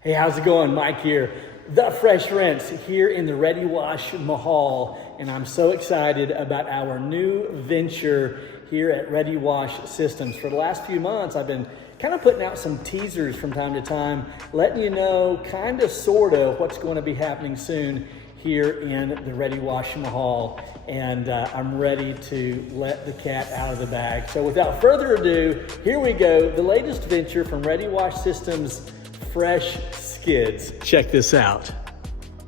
Hey, how's it going? Mike here. The Fresh Rinse here in the Ready Wash Mahal, and I'm so excited about our new venture here at Ready Wash Systems. For the last few months, I've been kind of putting out some teasers from time to time, letting you know kind of sort of what's going to be happening soon here in the Ready Wash Mahal, and I'm ready to let the cat out of the bag. So without further ado, here we go. The latest venture from Ready Wash Systems, Fresh Skids. Check this out.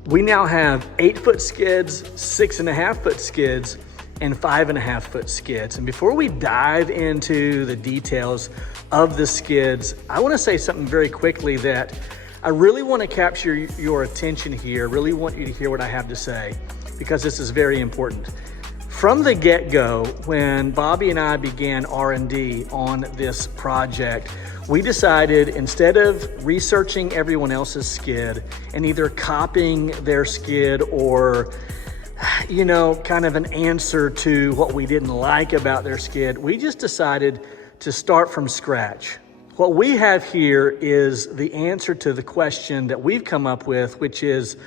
We now have 8-foot skids, 6.5-foot skids, and 5.5-foot skids. And before we dive into the details of the skids, I want to say something very quickly that I really want to capture your attention here. I really want you to hear what I have to say, because this is very important. From the get-go, when Bobby and I began R&D on this project, we decided, instead of researching everyone else's skid and either copying their skid or, you know, kind of an answer to what we didn't like about their skid, we just decided to start from scratch. What we have here is the answer to the question that we've come up with, which is,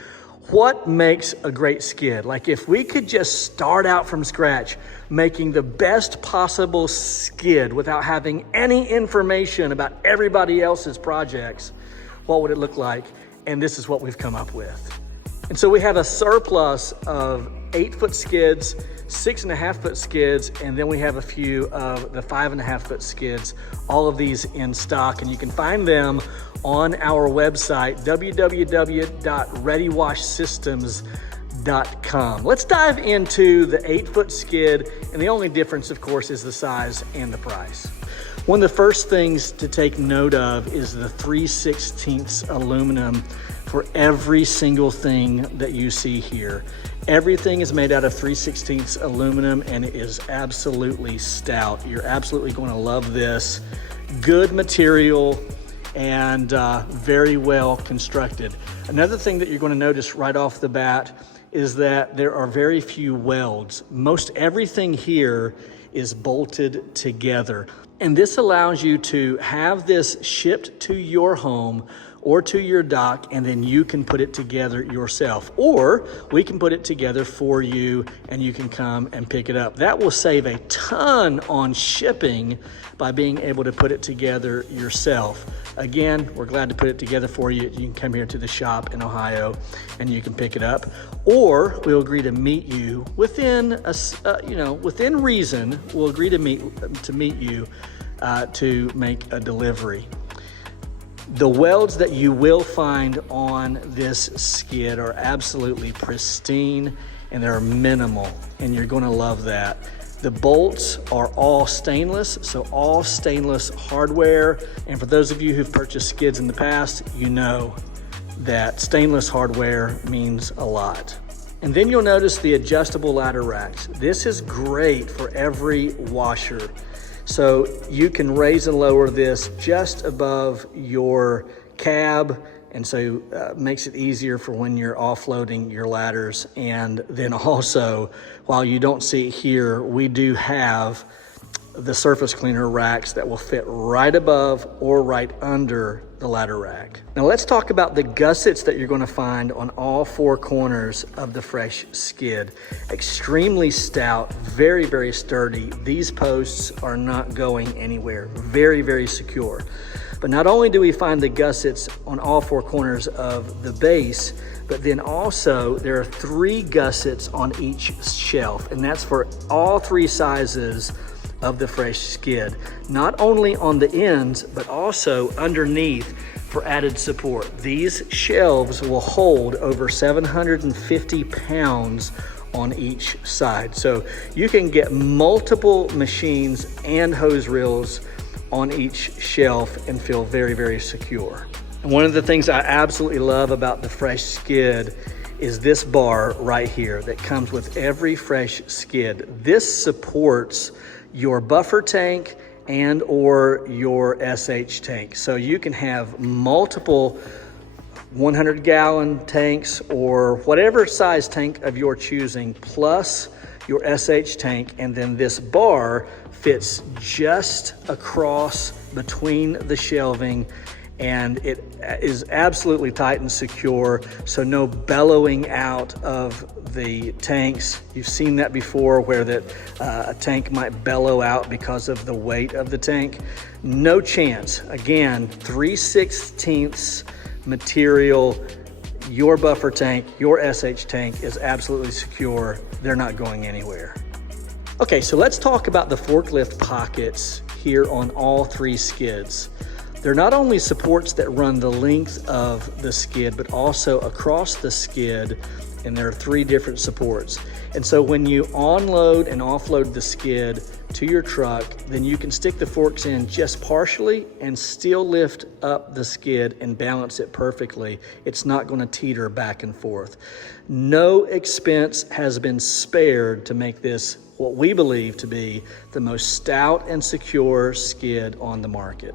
what makes a great skid? Like, if we could just start out from scratch, making the best possible skid without having any information about everybody else's projects, what would it look like? And this is what we've come up with. And so we have a surplus of 8-foot skids, 6.5-foot skids, and then we have a few of the 5.5-foot skids, all of these in stock, and you can find them on our website, www.readywashsystems.com. Let's dive into the 8-foot skid, and the only difference, of course, is the size and the price. One of the first things to take note of is the 3/16 aluminum for every single thing that you see here. Everything is made out of 3/16 aluminum, and it is absolutely stout. You're absolutely going to love this. Good material and very well constructed. Another thing that you're going to notice right off the bat is that there are very few welds. Most everything here is bolted together. And this allows you to have this shipped to your home or to your dock, and then you can put it together yourself. Or we can put it together for you and you can come and pick it up. That will save a ton on shipping by being able to put it together yourself. Again, we're glad to put it together for you. You can come here to the shop in Ohio and you can pick it up. Or we'll agree to meet you within within reason. We'll agree to meet you to make a delivery. The welds that you will find on this skid are absolutely pristine, and they're minimal, and you're going to love that. The bolts are all stainless, so all stainless hardware. And for those of you who've purchased skids in the past, you know that stainless hardware means a lot. And then you'll notice the adjustable ladder racks. This is great for every washer. So you can raise and lower this just above your cab, and so makes it easier for when you're offloading your ladders. And then also, while you don't see it here, we do have the surface cleaner racks that will fit right above or right under the ladder rack. Now let's talk about the gussets that you're going to find on all 4 corners of the Fresh Skid. Extremely stout, very, very sturdy. These posts are not going anywhere. Very, very secure. But not only do we find the gussets on all 4 corners of the base, but then also there are 3 gussets on each shelf, and that's for all 3 sizes of the Fresh Skid. Not only on the ends, but also underneath for added support. These shelves will hold over 750 pounds on each side. So you can get multiple machines and hose reels on each shelf and feel very, very secure. And one of the things I absolutely love about the Fresh Skid is this bar right here that comes with every Fresh Skid. This supports your buffer tank and or your SH tank. So you can have multiple 100-gallon tanks or whatever size tank of your choosing, plus your SH tank, and then this bar fits just across between the shelving and it is absolutely tight and secure, so no bellowing out of the tanks. You've seen that before where a tank might bellow out because of the weight of the tank. No chance. Again, 3/16 material. Your buffer tank, your SH tank is absolutely secure. They're not going anywhere. Okay, so let's talk about the Forklift Pockets here on all 3 skids. They're not only supports that run the length of the skid, but also across the skid, and there are 3 different supports. And so when you onload and offload the skid to your truck, then you can stick the forks in just partially and still lift up the skid and balance it perfectly. It's not going to teeter back and forth. No expense has been spared to make this what we believe to be the most stout and secure skid on the market.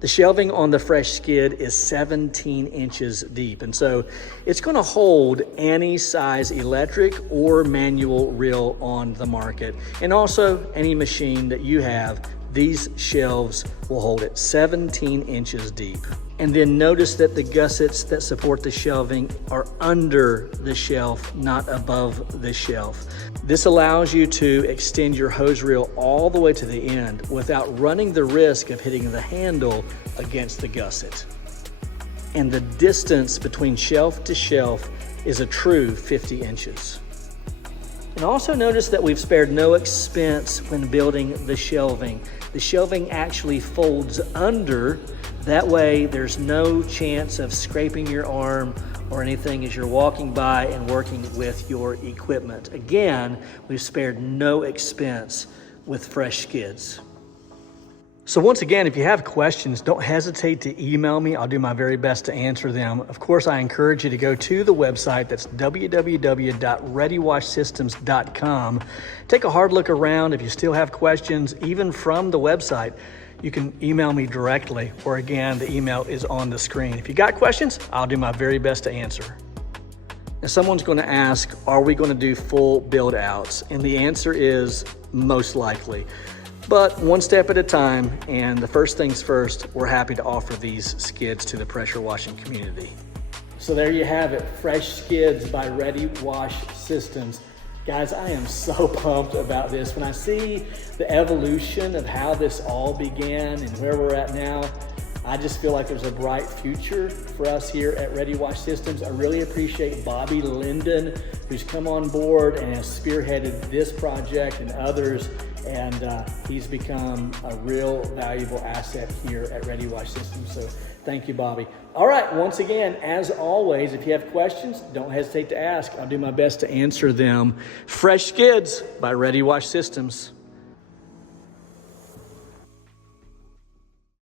The shelving on the Fresh skid is 17 inches deep, and so it's going to hold any size electric or manual reel on the market, and also any machine that you have. These shelves will hold it 17 inches deep. And then notice that the gussets that support the shelving are under the shelf, not above the shelf. This allows you to extend your hose reel all the way to the end without running the risk of hitting the handle against the gusset. And the distance between shelf to shelf is a true 50 inches. And also notice that we've spared no expense when building the shelving. The shelving actually folds under. That way there's no chance of scraping your arm or anything as you're walking by and working with your equipment. Again, we've spared no expense with Fresh skids. So once again, if you have questions, don't hesitate to email me. I'll do my very best to answer them. Of course, I encourage you to go to the website. That's www.readywashsystems.com. Take a hard look around. If you still have questions, even from the website, you can email me directly, or again, the email is on the screen. If you got questions, I'll do my very best to answer. Now, someone's going to ask, are we going to do full build outs? And the answer is most likely. But one step at a time, and the first things first, we're happy to offer these skids to the pressure washing community. So there you have it, Fresh Skids by Ready Wash Systems. Guys, I am so pumped about this. When I see the evolution of how this all began and where we're at now, I just feel like there's a bright future for us here at Ready Wash Systems. I really appreciate Bobby Linden, who's come on board and has spearheaded this project and others, and he's become a real valuable asset here at Ready Wash Systems. So thank you, Bobby. All right, once again, as always, if you have questions, don't hesitate to ask. I'll do my best to answer them. Fresh Skids by Ready Wash Systems.